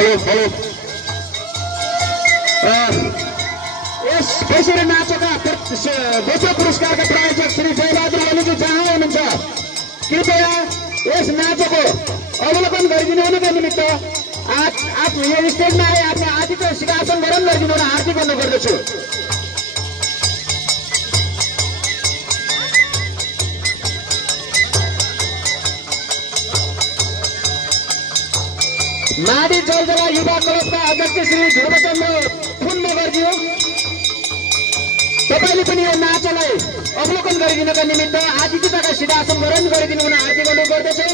बोलो यस पैसरी नाचका दोस्रो पुरस्कारका प्रायोजक श्री जयबहादुर ओलीजी जहाँ हुनुहुन्छ कृपया यस नाचको अवलोकन गरिदिनु हुनुको निमित्त यो स्टेजमा आए आफ्नो आदित्य सिंहासन ग्रहण गरिदिनु हुन हार्दिक अनुरोध गर्दछु। माडी जलजला युवा क्लबका अध्यक्ष श्री ध्रुवचन्द्र पुन मगरज्यू तपाईले पनि यो नाचलाई अवलोकन गरिदिनका निमित्त आतिथ्यताका सिंहासन ग्रहण गरिदिनु हुन हार्दिक अनुरोध गर्दछु।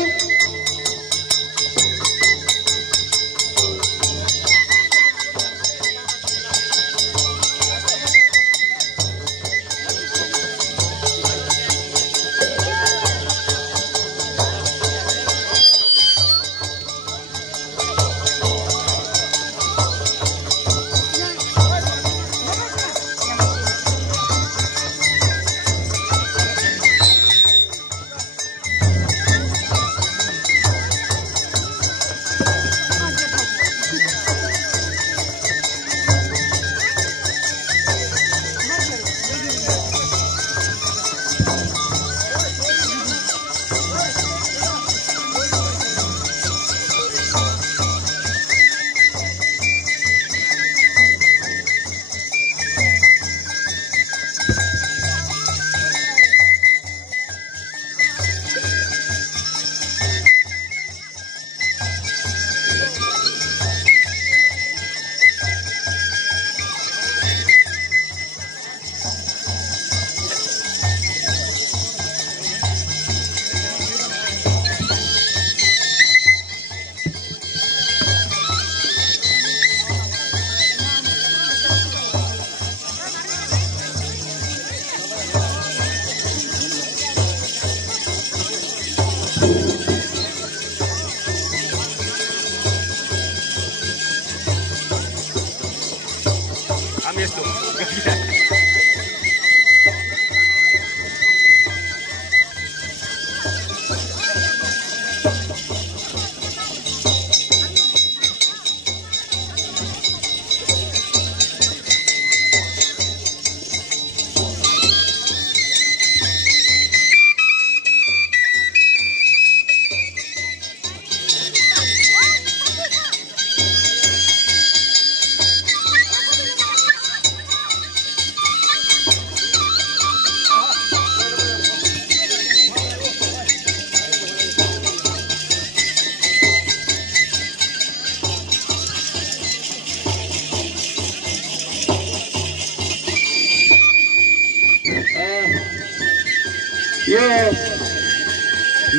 यो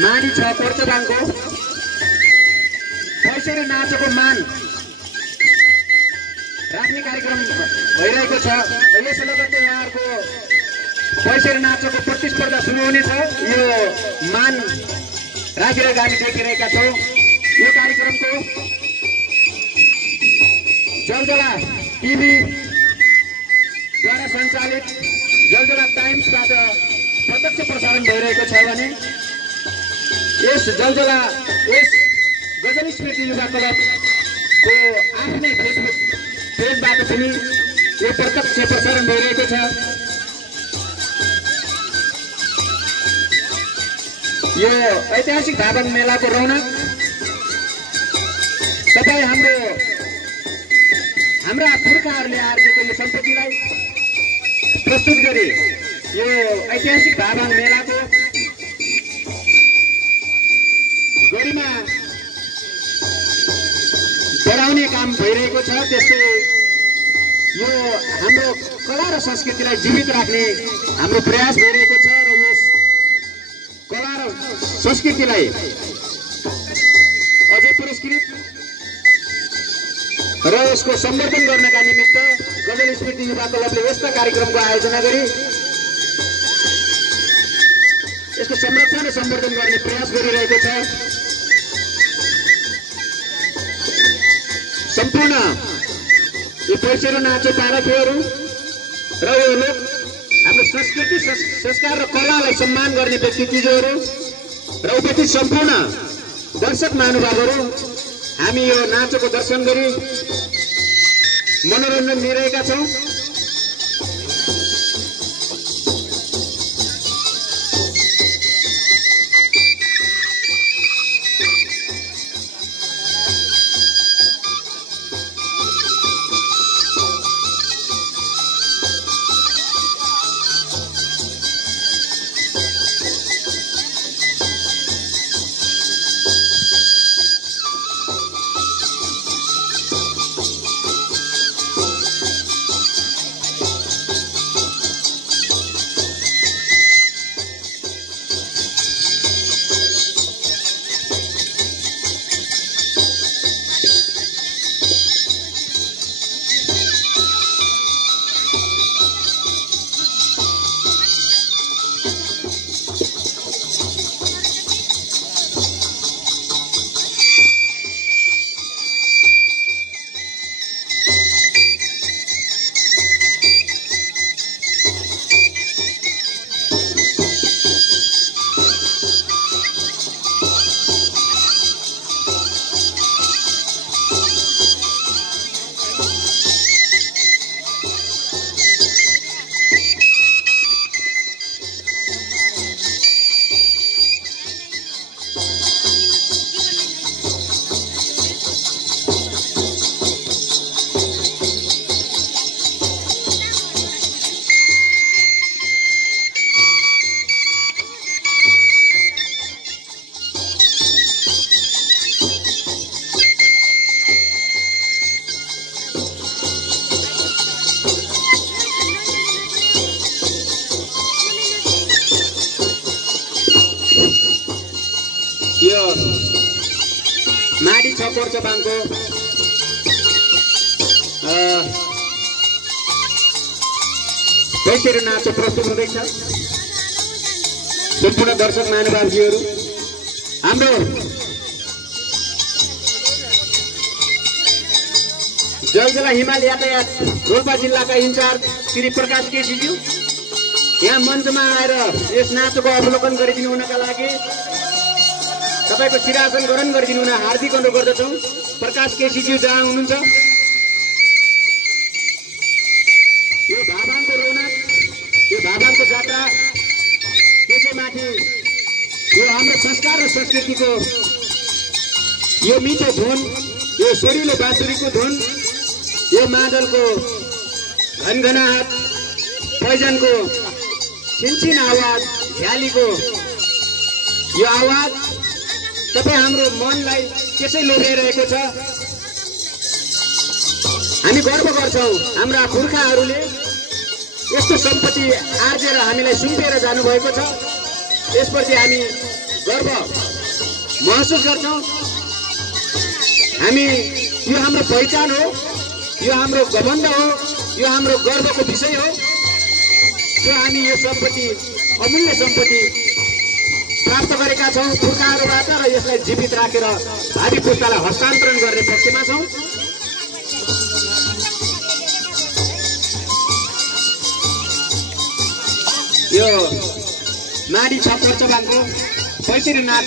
माडी छ कोर्चबाङको पैसरी नाचको मान राख्ने कार्यक्रम भइरहेको छ। यसो लगत्तै यहाँहरूको पैसरी नाचको प्रतिस्पर्धा सुरु हुनेछ। यो मान राखिरहेको हामी देखिरहेका छौँ। यो कार्यक्रमको जलजला टिभीद्वारा सञ्चालित जलजला टाइम्सबाट प्रत्यक्ष प्रसारण भइरहेको छ भने यस गजल स्मृति युवा क्लबको आफ्नै फेसबुक पेजबाट पनि यो प्रत्यक्ष प्रसारण भइरहेको छ। यो ऐतिहासिक धाबन मेलाको रौनक तपाईँ हाम्रा पुर्खाहरूले आर्जेको यो सम्पत्तिलाई प्रस्तुत गरी यो ऐतिहासिक धाबाङ मेलाको गरिमा बढाउने काम भइरहेको छ। त्यस्तै यो हाम्रो कला र संस्कृतिलाई जीवित राख्ने हाम्रो प्रयास भइरहेको छ र यस कला र संस्कृतिलाई अझै पुरस्कृत र यसको सम्वर्धन गर्नका निमित्त गजल स्मृति युवा क्लबले यस्ता कार्यक्रमको आयोजना गरी यसको संरक्षण र सम्वर्धन गर्ने प्रयास गरिरहेको छ। सम्पूर्ण यो पैसेरो नाचो पाराखीहरू र यो लोक हाम्रो संस्कृति संस्कार र कलालाई सम्मान गर्ने व्यक्तित्वहरू र उपस्थित सम्पूर्ण दर्शक महानुभावहरू हामी यो नाचको दर्शन गरी मनोरञ्जन लिइरहेका छौं। यो माडी 6 वर्ष बाङको बैसेर नाच प्रस्तुत हुँदैछ। सम्पूर्ण दर्शक महानुभावजीहरू, हाम्रो जलजला हिमाल यातायात रोल्पा जिल्लाका इन्चार्ज श्री प्रकाश केसीज्यू यहाँ मञ्चमा आएर यस नाचको अवलोकन गरिदिनु हुनका लागि तपाईको शिरासन ग्रहण गरिदिनु हुन हार्दिक अनुरोध गर्दछौं। प्रकाश केसीज्यू जहाँ हुनुहुन्छ, यो भावाङको रौनक, यो भावाङको जात्रा, त्यसैमाथि यो हाम्रो संस्कार र संस्कृतिको यो मिठो धुन, यो सोरिलो बाँसुरीको धुन, यो मादलको घनघनाहट, पैजनको छिनछिन आवाज, झ्यालीको यो आवाज तपाईँ हाम्रो मनलाई त्यसै लोभ्याइरहेको छ। हामी गर्व गर्छौं हाम्रा पुर्खाहरूले यस्तो सम्पत्ति आर्जेर हामीलाई सुम्पिएर जानुभएको छ। यसप्रति हामी गर्व महसुस गर्छौं। हामी यो हाम्रो पहिचान हो, यो हाम्रो गबन्ध हो, यो हाम्रो गर्वको विषय हो। जो हामी यो सम्पत्ति, अमूल्य सम्पत्ति प्राप्त गरेका छौं पुर्खाहरूबाट र यसलाई जीवित राखेर भावी पुस्तालाई हस्तान्तरण गर्ने पक्षमा छौं। यो माडी 6 वर्ष बाङको बैसेरी नाच